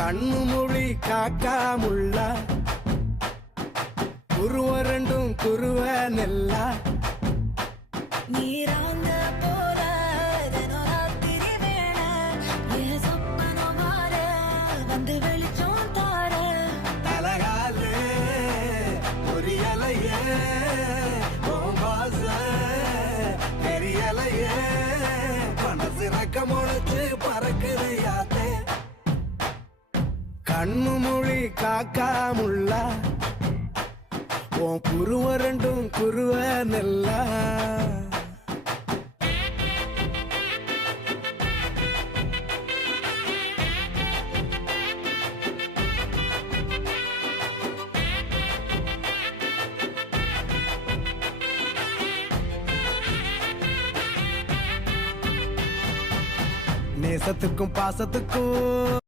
கண்ணு மொழி காக்காமுள்ள குருவ ரெண்டும் குருவ நெல்லா நீராங்க போல தினராத்திரி வேண என் சொப்பனம் மாற வந்து வெளிச்சம் தார தலகாலே பொரியலையே ஓம்பாச பெரியலையே மனசு ரக்க முளைச்சு பறக்குது யாத்தே கண்ணு மொழி காக்காமுள்ள உன் குருவ ரெண்டும் குருவ நெல்லா நேசத்துக்கும் பாசத்துக்கும்